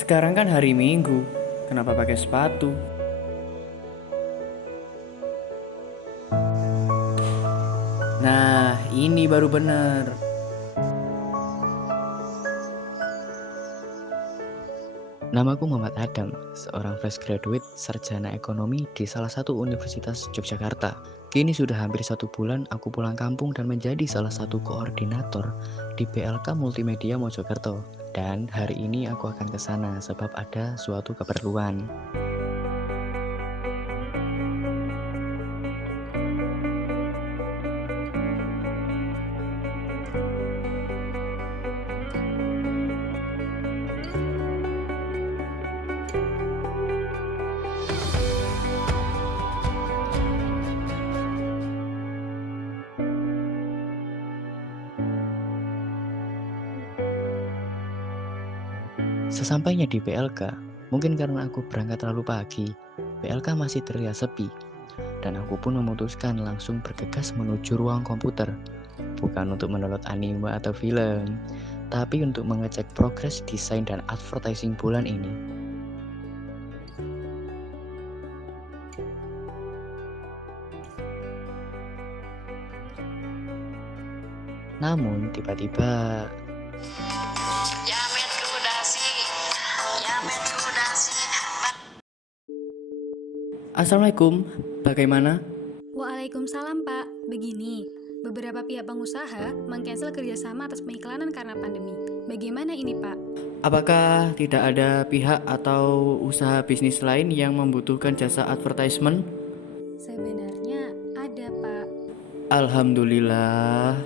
Sekarang kan hari Minggu, kenapa pakai sepatu? Nah, ini baru bener. Namaku Muhammad Adam, seorang fresh graduate sarjana ekonomi di salah satu universitas Yogyakarta. Kini sudah hampir 1 bulan aku pulang kampung dan menjadi salah satu koordinator di PLK Multimedia Mojokerto. Dan hari ini aku akan ke sana sebab ada suatu keperluan. Sesampainya di PLK, mungkin karena aku berangkat terlalu pagi, PLK masih terlihat sepi. Dan aku pun memutuskan langsung bergegas menuju ruang komputer. Bukan untuk mendownload anime atau film, tapi untuk mengecek progres desain dan advertising bulan ini. Namun tiba-tiba Assalamualaikum, bagaimana? Waalaikumsalam Pak, begini, beberapa pihak pengusaha mengcancel kerjasama atas pengiklanan karena pandemi. Bagaimana ini Pak? Apakah tidak ada pihak atau usaha bisnis lain yang membutuhkan jasa advertisement? Sebenarnya ada Pak, Alhamdulillah.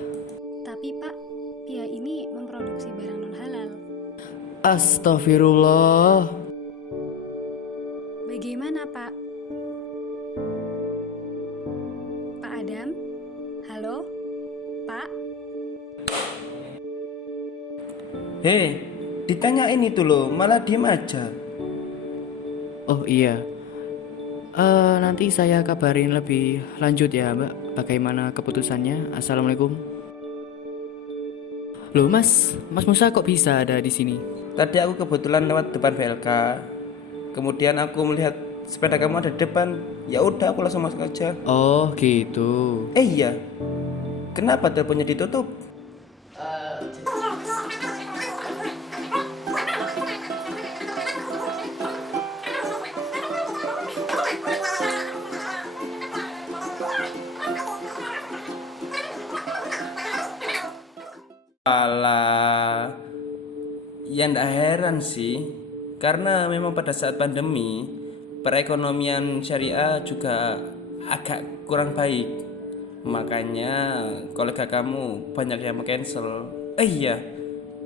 tapi Pak, pihak ini memproduksi barang non-halal. Astagfirullah. Bagaimana Pak? Pak Adam? Halo? Pak? Hei, ditanyain itu loh, malah diem aja. Oh iya, nanti saya kabarin lebih lanjut ya Mbak, bagaimana keputusannya. Assalamualaikum. Loh Mas Musa kok bisa ada di sini? Tadi aku kebetulan lewat depan VLK. Kemudian aku melihat sepeda kamu ada di depan. Ya udah, aku langsung masuk aja. Oh gitu. Iya, kenapa teleponnya ditutup? Alah, ya ndak heran sih, karena memang pada saat pandemi perekonomian syariah juga agak kurang baik. Makanya kolega kamu banyak yang cancel. Iya,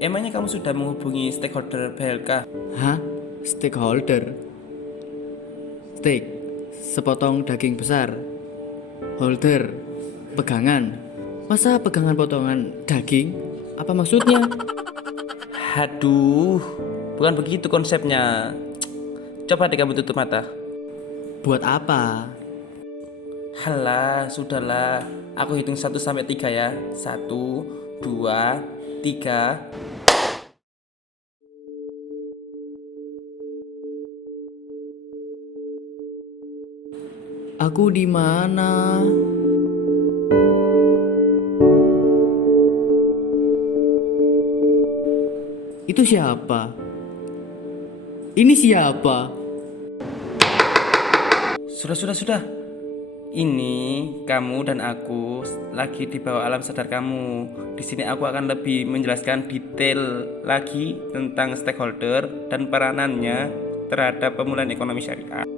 emangnya kamu sudah menghubungi stakeholder BLK? Hah? Stakeholder? Steak, sepotong daging besar. Holder, pegangan. Masa pegangan potongan daging? Apa maksudnya? Haduh, bukan begitu konsepnya. Coba deh kamu tutup mata. Buat apa? Halah, sudahlah. Aku hitung 1 sampai 3 ya. 1, 2, 3. Aku di mana? Itu siapa? Ini siapa? Sudah. Ini kamu dan aku lagi di bawah alam sadar kamu. Di sini aku akan lebih menjelaskan detail lagi tentang stakeholder dan peranannya terhadap pemulihan ekonomi syariah.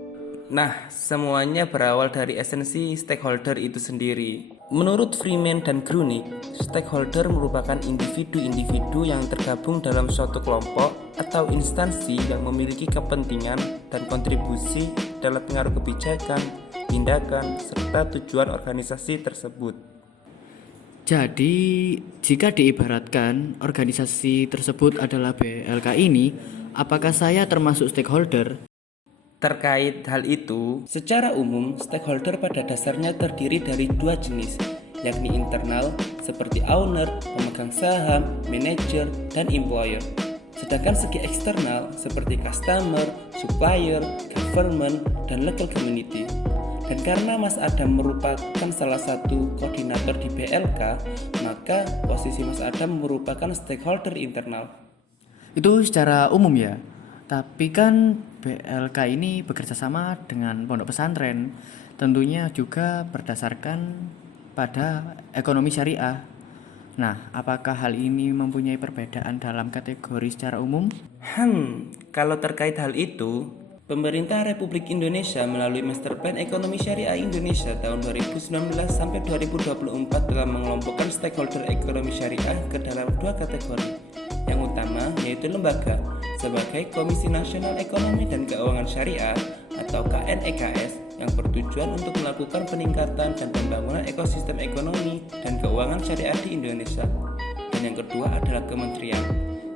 Nah, semuanya berawal dari esensi stakeholder itu sendiri. Menurut Freeman dan Grunig, stakeholder merupakan individu-individu yang tergabung dalam suatu kelompok atau instansi yang memiliki kepentingan dan kontribusi dalam pengaruh kebijakan, tindakan, serta tujuan organisasi tersebut. Jadi, jika diibaratkan organisasi tersebut adalah BLK ini, apakah saya termasuk stakeholder? Terkait hal itu, secara umum stakeholder pada dasarnya terdiri dari 2 jenis, yakni internal seperti owner, pemegang saham, manajer, dan employer. Sedangkan segi eksternal seperti customer, supplier, government, dan local community. Dan karena Mas Adam merupakan salah satu koordinator di BLK, maka posisi Mas Adam merupakan stakeholder internal. Itu secara umum ya. Tapi kan BLK ini bekerja sama dengan pondok pesantren, tentunya juga berdasarkan pada ekonomi syariah. Nah, apakah hal ini mempunyai perbedaan dalam kategori secara umum? Kalau terkait hal itu, pemerintah Republik Indonesia melalui Master Plan Ekonomi Syariah Indonesia tahun 2019 sampai 2024 telah mengelompokkan stakeholder ekonomi syariah ke dalam dua kategori. Yang utama yaitu lembaga sebagai Komisi Nasional Ekonomi dan Keuangan Syariah atau KNEKS yang bertujuan untuk melakukan peningkatan dan pembangunan ekosistem ekonomi dan keuangan syariah di Indonesia. Dan yang kedua adalah kementerian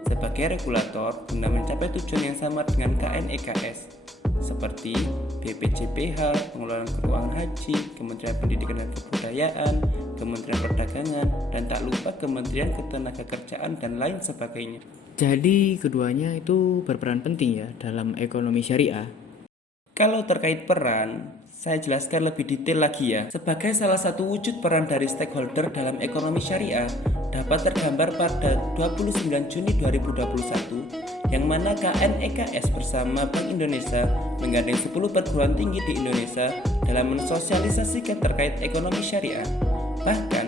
sebagai regulator guna mencapai tujuan yang sama dengan KNEKS seperti BPJPH, Pengelolaan Keuangan Haji, Kementerian Pendidikan dan Kebudayaan, Kementerian Perdagangan, dan tak lupa Kementerian Ketenagakerjaan dan lain sebagainya. Jadi keduanya itu berperan penting ya dalam ekonomi syariah. Kalau terkait peran, saya jelaskan lebih detail lagi ya. Sebagai salah satu wujud peran dari stakeholder dalam ekonomi syariah, dapat tergambar pada 29 Juni 2021, yang mana KNEKS bersama Bank Indonesia menggandeng 10 perguruan tinggi di Indonesia dalam mensosialisasikan terkait ekonomi syariah. Bahkan,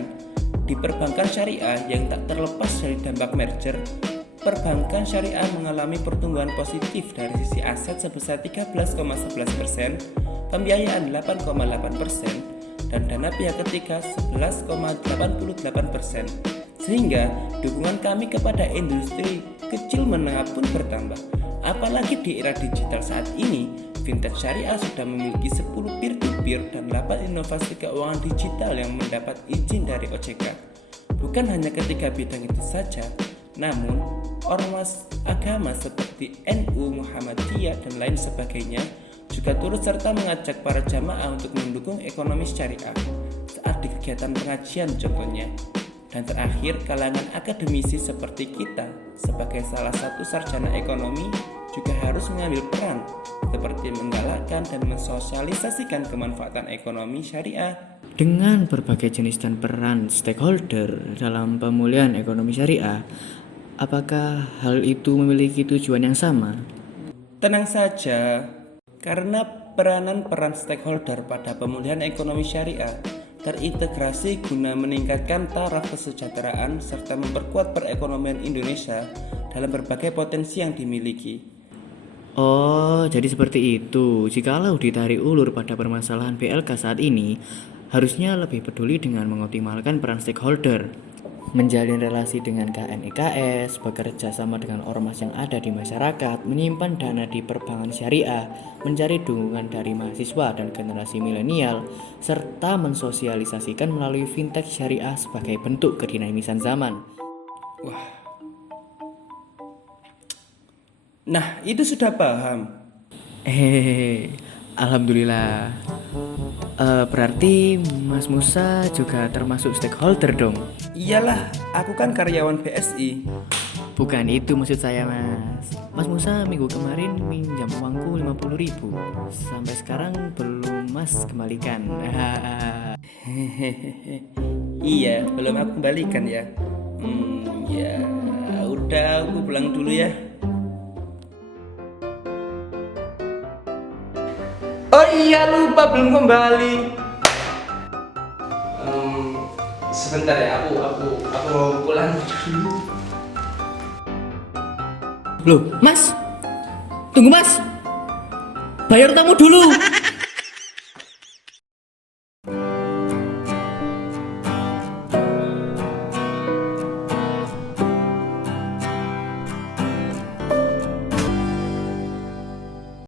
di perbankan syariah yang tak terlepas dari dampak merger, perbankan syariah mengalami pertumbuhan positif dari sisi aset sebesar 13,11%, pembiayaan 8,8%, dan dana pihak ketiga 11,88%. Sehingga dukungan kami kepada industri kecil menengah pun bertambah. Apalagi di era digital saat ini, fintech syariah sudah memiliki 10 peer-to-peer dan 8 inovasi keuangan digital yang mendapat izin dari OJK. Bukan hanya ketiga bidang itu saja, namun ormas agama seperti NU, Muhammadiyah, dan lain sebagainya juga turut serta mengajak para jamaah untuk mendukung ekonomi syariah saat di kegiatan pengajian contohnya. Dan terakhir, kalangan akademisi seperti kita sebagai salah satu sarjana ekonomi juga harus mengambil peran seperti menggalakkan dan mensosialisasikan kemanfaatan ekonomi syariah. Dengan berbagai jenis dan peran stakeholder dalam pemulihan ekonomi syariah, apakah hal itu memiliki tujuan yang sama? Tenang saja, karena peran stakeholder pada pemulihan ekonomi syariah terintegrasi guna meningkatkan taraf kesejahteraan serta memperkuat perekonomian Indonesia dalam berbagai potensi yang dimiliki. Oh, jadi seperti itu. Jikalau ditarik ulur pada permasalahan BLK saat ini, harusnya lebih peduli dengan mengoptimalkan peran stakeholder, menjalin relasi dengan KNEKS, bekerja sama dengan ormas yang ada di masyarakat, menyimpan dana di perbankan syariah, mencari dukungan dari mahasiswa dan generasi milenial, serta mensosialisasikan melalui fintech syariah sebagai bentuk kedinamisan zaman. Nah, itu sudah paham. Alhamdulillah. Berarti Mas Musa juga termasuk stakeholder dong? Iyalah, aku kan karyawan BSI. Bukan itu maksud saya, Mas. Mas Musa minggu kemarin minjam uangku 50.000. Sampai sekarang belum Mas kembalikan. Iya, belum aku kembalikan ya. Ya udah, aku pulang dulu ya. Oh iya, lupa belum kembali. Sebentar ya, aku mau pulang dulu. Loh, Mas. Tunggu, Mas. Bayar tamu dulu.